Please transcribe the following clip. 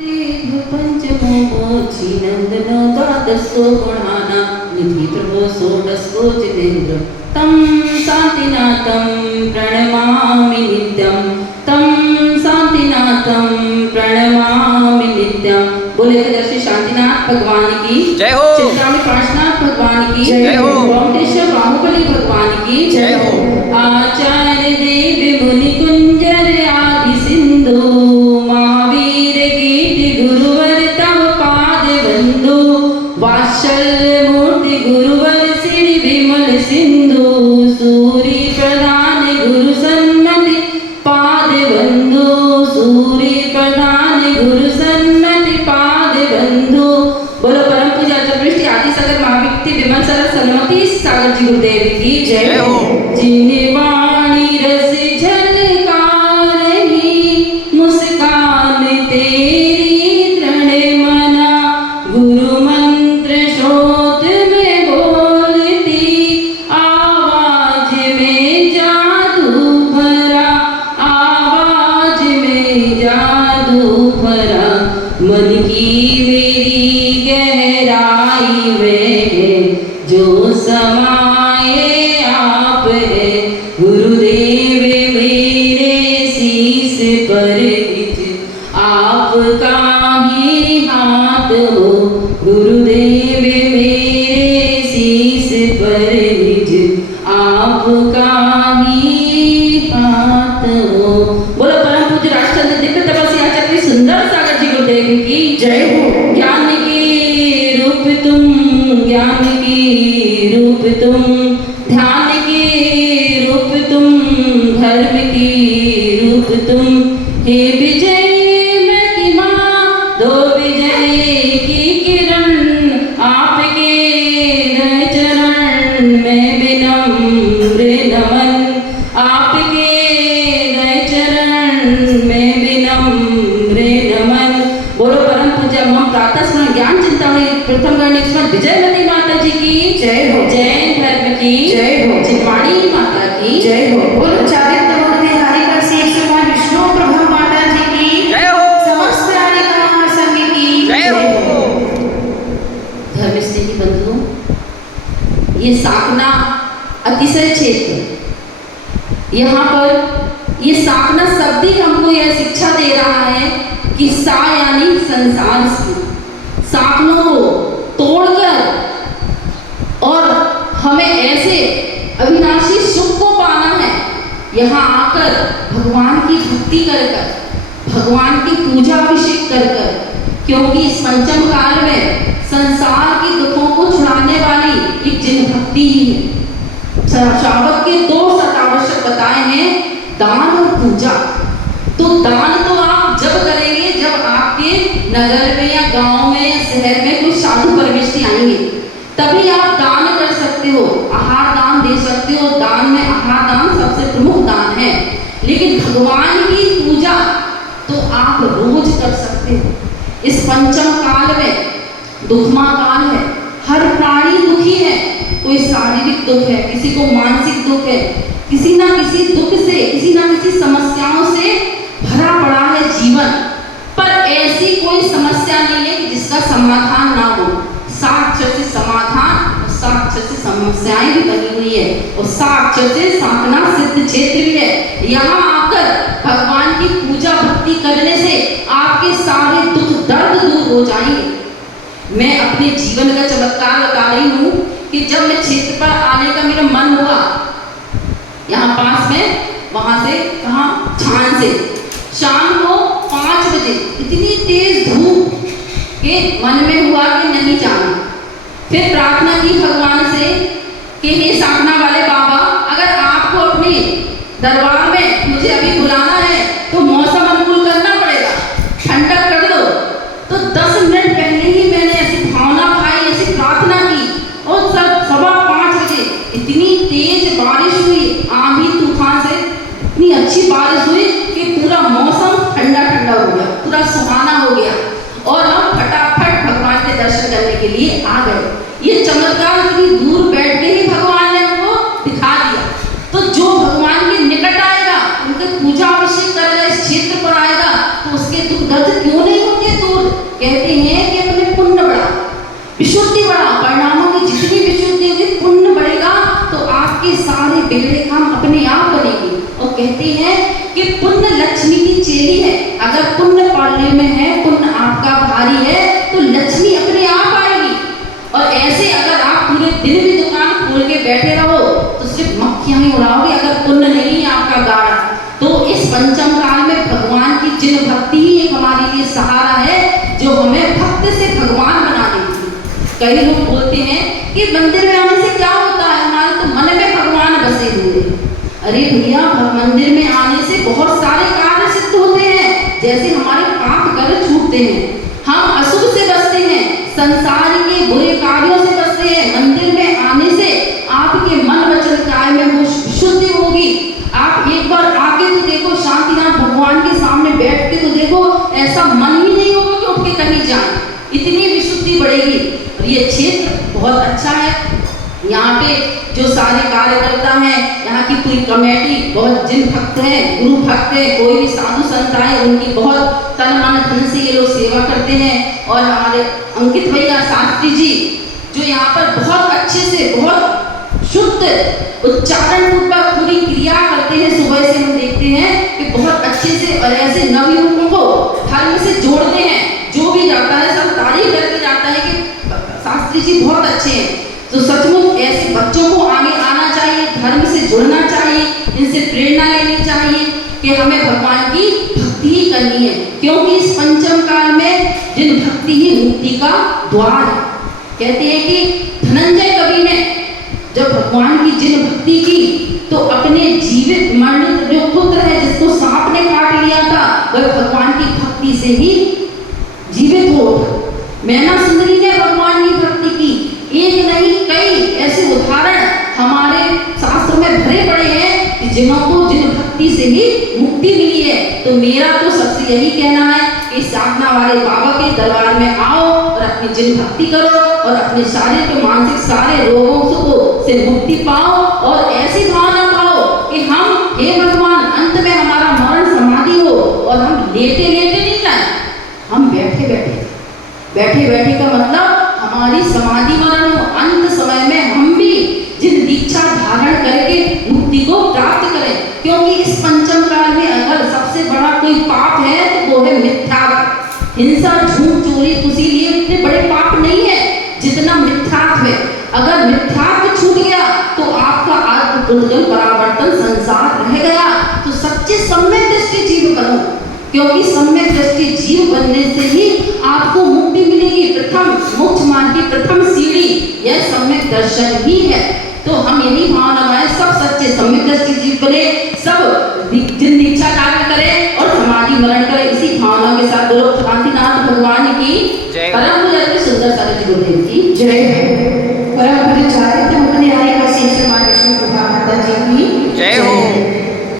पंचमो मोचिनंदनो द्वादशो गुणाना निधि प्रभो षोडशो जितेन्द्र तं शांतिनाथं प्रणमामि नित्यं तं शांतिनाथं प्रणमामि नित्यं। बोले श्री शांतिनाथ भगवान की जय हो। चिंतामणि पार्श्वनाथ भगवान की जय हो। वेंकटेश्वर बाहुबली भगवान की जय हो। आचार्य देव मुनि कुंजर आदि सिंधु महावीर कीर्ति गुरुवर तव पाद बंधु वात्सल्य मूर्ति गुरुवर श्री विमल सिंधु सूरी प्रधान गुरु सन्मति पाद बंधु सूरी प्रधान गुरु सन्मति पाद बंधु। बोलो परम पूज्य आचार्य आदि सागर महाव्यक्ति विमल सरल सन्मति सागर जी गुरुदेव की जय हो। जिन्हें वाणी रस झलका रही मुस्कान तेरी दृढ़ मना गुरु मंत्र श्रोत में बोलती आवाज में जादू भरा आवाज में जादू भरा मन की मेरी गहराई में जो समाए आप है गुरुदेव मेरे शीश पर निज आपका ही हाथ हो गुरुदेव मेरे शीश पर निज आपका ही हाथ हो। बोलो परम पूज्य राष्ट्रचंद्र दिव्य तपस्या आचार्य सुंदर सागर जी गुरुदेव की जय हो। ज्ञान के रूप तुम ज्ञान के रूप तुम ध्यान के रूप तुम धर्म के रूप तुम हे विजय महिमा दो विजय की किरण आपके चरण में विनम्र नमन आपके चरण में विनम्र नमन। बोलो परम पूज्य मम प्रातः स्मरण ज्ञान चिंतामणि प्रथम गणेश्वर विजयवती माता जी की जय हो। जैन धर्म की जय हो। चितवाणी माता की जय हो। बोलो चारित्र मूर्ति हरिकर शेष भगवान विष्णु प्रभु माता जी की जय हो। समस्त हरिकर महासंघ की जय हो। धर्म स्नेही बंधुओं, ये साकना अतिशय क्षेत्र, यहाँ पर ये साकना शब्द ही हमको यह शिक्षा दे रहा है कि सा यानी संसार से साखनों को तोड़कर और हमें ऐसे अविनाशी सुख को पाना है। यहाँ आकर भगवान की भक्ति कर कर भगवान की पूजा अभिषेक कर कर, क्योंकि इस पंचम काल में संसार के दुखों को छुड़ाने वाली एक जिन भक्ति ही है। श्रावक के दो सतावश्यक बताए हैं, दान और पूजा। तो दान तो आप जब करेंगे जब आपके नगर में या गांव में या शहर में कोई साधु परमेष्ठी आएंगे, तभी आप दान कर सकते हो, आहार दान दे सकते हो। दान में आहार दान सबसे प्रमुख दान है। लेकिन भगवान की पूजा तो आप रोज कर सकते हो। इस पंचम काल में दुखमा काल है, हर प्राणी दुखी है। कोई शारीरिक दुख है, किसी को मानसिक दुख है, किसी ना किसी दुख से किसी ना किसी समस्याओं से भरा पड़ा है जीवन। पर ऐसी कोई समस्या नहीं है कि जिसका समाधान ना हो। साक्षर से समाधान और साक्षर से समस्याएं भी बनी हुई है और साक्षर से साधना सिद्ध क्षेत्र भी है। यहाँ आकर भगवान की पूजा भक्ति करने से आपके सारे दुख दर्द दूर हो जाएंगे। मैं अपने जीवन का चमत्कार बता रही हूँ कि जब मैं क्षेत्र पर आने का मेरा मन हुआ, यहाँ पास में, वहां से कहाँ छान से शाम को 5 बजे इतनी तेज धूप के मन में हुआ कि नहीं जाना। फिर प्रार्थना की भगवान से कि हे साधना वाले बाबा, अगर आपको अपने दरबार में मुझे अभी बुलाना है तो मौसम अनुकूल करना पड़ेगा, ठंडक कर दो। तो 10 मिनट पहले ही मैंने ऐसी भावना भाई ऐसी प्रार्थना की और 5:15 बजे इतनी तेज बारिश हुई, आंधी तूफान से इतनी अच्छी बारिश हुई कि पूरा मौसम ठंडा ठंडा हो गया, पूरा सुहाना हो गया और हम फटाफट भगवान के दर्शन करने के लिए आ गए। ये चमत्कार इतनी दूर बैठ के ही भगवान ने हमको दिखा दिया। तो जो भगवान के निकट आएगा, उनके पूजा अभिषेक करेगा, इस क्षेत्र पर आएगा, तो उसके दुख दर्द क्यों नहीं होंगे दूर। में है, पुण्य आपका भारी है, तो लक्ष्मी अपने आप आएगी। और ऐसे अगर आप पूरे दिन भी दुकान खोल के बैठे रहो तो सिर्फ मक्खियां ही उड़ाओगे, अगर पुण्य नहीं है आपका गाढ़ा। तो इस पंचम काल में भगवान की जिन भक्ति ही एक हमारे लिए सहारा है, जो हमें भक्त से भगवान बना देती है। कई लोग बोलते हैं कि मंदिर में आने से क्या होता है, हमारे तो मन में भगवान बसे हुए हैं। अरे भैया, मंदिर में आने से बहुत सारे कार्य सिद्ध होते हैं, जैसे हमारे पाप कर्म छूटते हैं, हम अशुभ से बचते हैं, संसार के बुरे कार्यों से बचते हैं। मंदिर में आने से आपके मन वचन काय में वो शुद्धि होगी। आप एक बार आके तो देखो, शांतिनाथ भगवान के सामने बैठ के तो देखो, ऐसा मन ही नहीं होगा कि उठ के कहीं जाए, इतनी विशुद्धि बढ़ेगी। और ये क्षेत्र बहुत अच्छा है, यहाँ पे जो सारे कार्यकर्ता हैं, यहाँ की पूरी कमेटी, बहुत जिन भक्त हैं, गुरु भक्त हैं, कोई भी साधु संत आए उनकी बहुत तन मन धन से ये लोग सेवा करते हैं। और हमारे अंकित भैया शास्त्री जी जो यहाँ पर बहुत अच्छे से, बहुत शुद्ध उच्चारण पूर्वक पूरी क्रिया करते हैं, सुबह से हम देखते हैं कि बहुत अच्छे से, और ऐसे नवयुवकों को धर्म से जोड़ते हैं। जो भी जाता है सब तारीफ करके जाता है कि शास्त्री जी बहुत अच्छे हैं। तो सचमुच ऐसे बच्चों को आगे आना चाहिए, धर्म से जुड़ना चाहिए, इनसे प्रेरणा लेनी चाहिए कि हमें भगवान की भक्ति ही करनी है, क्योंकि इस पंचम काल में जिन भक्ति ही मुक्ति का द्वार है। कहते हैं कि धनंजय कवि ने जब भगवान की जिन भक्ति की, तो अपने जीवित मरणित जो पुत्र है जिसको सांप ने काट लिया था, वह भगवान की भक्ति से ही जीवित हो उठा। मैना सुंदरी ने भगवान की भक्ति की, एक नहीं कई ऐसे उदाहरण हमारे शास्त्रों में भरे पड़े हैं कि जिनको जिन भक्ति से ही मुक्ति मिली है। तो मेरा तो सबसे यही कहना है कि साधना वाले बाबा के दरबार में आओ और अपनी जिन भक्ति करो और अपने शारीरिक और मानसिक सारे रोगों से मुक्ति पाओ, और ऐसी भावना पाओ कि हम, हे भगवान, अंत में हमारा मरण समाधि हो और हम लेटे लेटे नहीं जाए, हम बैठे बैठे का मतलब हमारी समाधि मरण हो। अंत समय में हम भी जिन दीक्षा धारण करके मुक्ति को प्राप्त करें, क्योंकि इस पंचम काल में अगर सबसे बड़ा कोई पाप है तो वो है मिथ्यात्व। हिंसा, झूठ, चोरी, कुछ लिए इतने बड़े पाप नहीं है जितना मिथ्यात्व है। अगर मिथ्यात्व छूट गया तो आपका आत्म परावर्तन संसार रह गया। तो सच्चे सम्यक दृष्टि जीव बनो, क्योंकि सम्यक दृष्टि जीव बनने से ही आपको मुक्ति मिलेगी। प्रथम मोक्ष मार्ग की प्रथम सीढ़ी यह सम्यक दर्शन ही है। तो हम यही भावना बनाए, सब सच्चे सम्यक दृष्टि जीव बने, सब जिन दीक्षा कार्य करें और समाधि मरण करें। इसी भावना के साथ शांतिनाथ भगवान की परम पूज्य सुंदर सरस्वती गुरुदेव की जय।